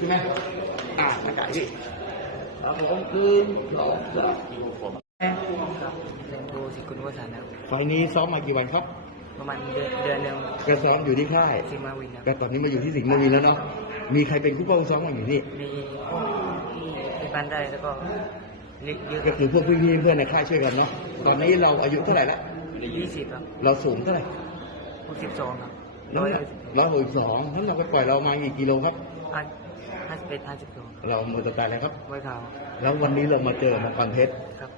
ใช่ไหมอ่าอากาศดิครับผมคืนสองสามครับเรียนดูสิคุณวัฒนะครับไฟล์นี้ซ้อมมากี่วันครับ ประมาณเดือนเดือนหนึ่งก็ซ้อมอยู่ที่ค่ายซีมาวินครับก็ตอนนี้มาอยู่ที่สิงห์บุรีแล้วเนาะมีใครเป็นผู้ป้องซ้อมมาอยู่นี่มีพวกที่ที่บ้านได้แล้วก็เล็กเยอะก็คือพวกพี่ๆเพื่อนในค่ายช่วยกันเนาะตอนนี้เราอายุเท่าไหร่ละยี่สิบครับเราสูงเท่าไหร่หกสิบสองครับน้ำร้อยหนักร้อยหกสิบสองน้ำหนักไปปล่อยเรามากี่กิโลครับ ห้าห้าสิบเอ็ดห้าสิบสองเรามือตะตายแล้วครับไว้เท้าแล้ววันนี้เรามาเจอมังกรเพชรครับ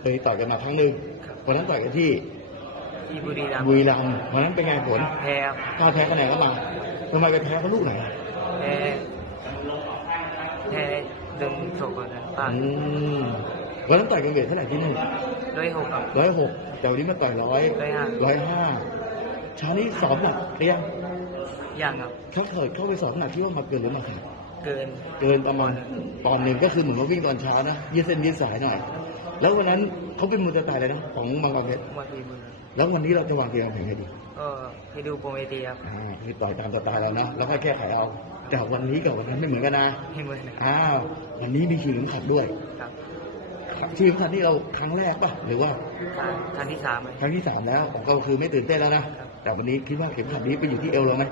เคยต่อยกันมาครั้งหนึ่งครับ วันนั้นต่อยกันที่ที่บุรีรัมย์บุรีรัมย์วันนั้นเป็นไงผลแพ้ครับก้าวแพ้คะแนนเข้ามาทำไมไปแพ้เขาลูกไหนอะแพ้แพ้เดินโฉบกันป้าอืมวันนั้นต่อยกันเวทเท่าไหร่ที่นู่นร้อยหกครับร้อยหกแต่วันนี้มาต่อยร้อยร้อยห้าร้อยห้าเช้านี้สอบหนักเรียงอ ย่างครับเขาเคยเข้าไปสอบหนักที่ว่ามาเกินหรือมาขาดเกิน เกินประมาณตอนหนึ่งก็คือเหมือนว่าวิ่งตอนเช้านะยืดเส้นยืดสายหน่อย แล้ววันนั้นเขาเป็นมือตะตายเลยนะของมังกรเพชรมวยฝีมือแล้ววันนี้เราจะวางเกมวางแผนให้ดีก็ให้ดูโปรเมเตีครับอ่าคือต่อยตามสไตล์เรานะแล้วก็แก้ไขเอาแต่วันนี้กับวันนั้นไม่เหมือนกันนะให้มือนะครับอ้าววันนี้มีชิงเข็มขัดด้วยครับชิงเข็มขัดนี่เราครั้งแรกป่ะหรือว่าครั้งครั้งที่สามเลยครั้งที่สามแล้วก็คือไม่ตื่นเต้นแล้วนะครับแต่วันนี้คิดว่าเข็มขัดนี้ไปอยู่ที่เอวเราไหม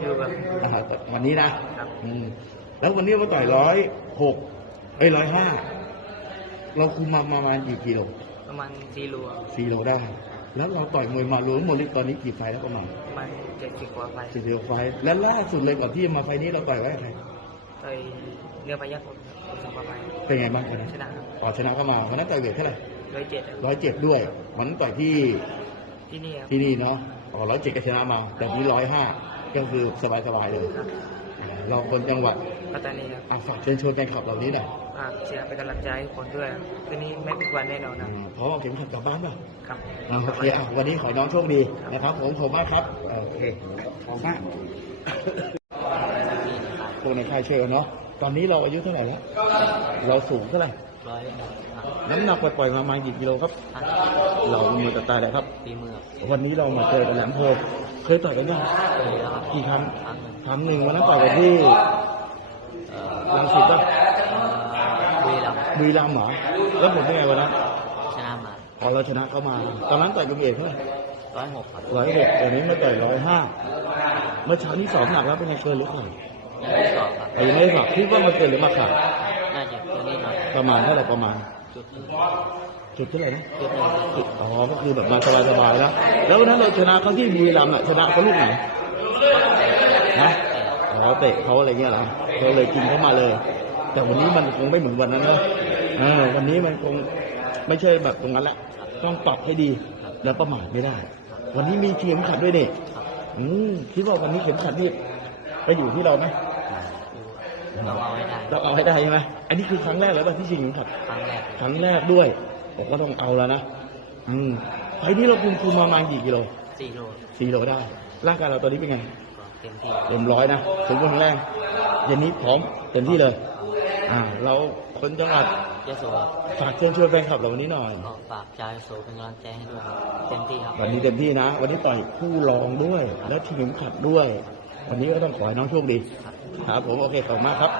อยู่กับ อ่าแต่วันนี้นะครับ อืมแล้ววันนี้มาต่อยร้อยหกเอ้ยร้อยห้าเราคุมมาประมาณกี่กิโลประมาณสี่โลครับสี่โลได้ แล้วเราต่อยมวยมารวมหมดนี่ตอนนี้กี่ไฟล์แล้วประมาณประมาณเจ็ดสิบกว่าไฟสี่โลไฟล์และล่าสุดเลยก่อนที่จะมาไฟล์นี้เราต่อยไว้กับใครไปเรือพยัคฆ์ผมครับสองประมาณเป็นไงบ้างวันนั้นชนะครับต่อชนะเข้ามาวันนั้นต่อยเวทเท่าไหร่ร้อยเจ็ดร้อยเจ็ดด้วยวันนั้นต่อยที่ที่นี่ครับที่นี่เนาะอ๋อร้อยเจ็ดก็ชนะมาแต่นี้ร้อยห้า ก็คือสบายๆเลยครับอ่าเราคนจังหวัดปัตตานีครับอะฝากเชิญชวนแฟนคลับเหล่านี้หน่อยฝากเชียร์เป็นกำลังใจให้คนด้วยครับคืนนี้ไม่ผิดหวันแน่นอนนะอืมเพราะว่าเข็มขัดกลับบ้านป่ะครับ อ่าโอเคอะวันนี้ขอให้น้องโชคดีนะครับผมขอบคุณมากครับโอเคขอบคุณมากพวกในค่ายเชื่อเนาะตอนนี้เราอายุเท่าไหร่แล้วเราสูงเท่าไหร่ ร้อยน้ำหนักปล่อยๆมาประมาณกี่กิโลครับ เรามือกับตายเลยครับ ตีมือวันนี้เรามาเจอกันแหลมโพเคยต่อยกันยังเลยแล้วครับกี่ครั้งครั้งหนึ่งครั้งหนึ่งวันนั้นต่อยกันที่รังสิตป่ะบุรีรัมย์บุรีรัมย์เหรอแล้วผลเป็นไงวันนั้นชนะมาพอเราชนะเข้ามาตอนนั้นต่อยกันเองเท่าไหร่ร้อยหกครับร้อยหกแต่นี้มาต่อยร้อยห้าเมื่อเช้านี้สอบหนักแล้วเป็นไงเกินหรือเปล่าไม่สอบครับ แต่ยังไม่ได้สอบคิดว่ามันเกินหรือมาขาดน่าจะตัวนี้หน่อยประมาณเท่าไหร่ประมาณ จุดหนึ่งจุดเท่าไหร่นะจุดหนึ่งจุดอ๋อก็คือแบบมาสบายๆนะแล้ววันนั้นเราชนะเขาที่บุรีรัมย์อะชนะเขาลูกไหนนะอ๋อเตะเขาอะไรเงี้ยเหรอเขาเลยกินเขามาเลย แต่วันนี้มันคงไม่เหมือนวันนั้นเนอะเออวันนี้มันคงไม่ใช่แบบตรงนั้นแหละต้องปรับให้ดีแล้วประมาทไม่ได้ วันนี้มีเข็มขัดด้วยนี่อืมคิดว่าวันนี้เข็มขัดนี่ไปอยู่ที่เราไหม เราเอาไว้ได้เราเอาให้ได้ใช่ไหมอันนี้คือครั้งแรกแล้วป่ะที่ชิงเข็มขัดครั้งแรกครั้งแรกด้วยผมก็ต้องเอาแล้วนะอืมไฟล์นี้เราคุมคุมมาประมาณกี่กิโลสี่โลสี่โลได้ ร่างกายเราตอนนี้เป็นไงก็เต็มที่เต็มร้อยนะถึงวันแรกเย็นนี้พร้อมเต็มที่เลย อ่า เราคนจังหวัดยะโสฝากเชิญชวนแฟนคลับเราวันนี้หน่อยก็ฝากชาวยะโสเป็นกำลังใจให้ด้วยครับเต็มที่ครับวันนี้เต็มที่นะ วันนี้ต่อยคู่รองด้วย แล้วชิงเข็มขัดด้วย วันนี้ก็ต้องขอให้น้องโชคดี ครับผมโอเคขอบคุณมากครับ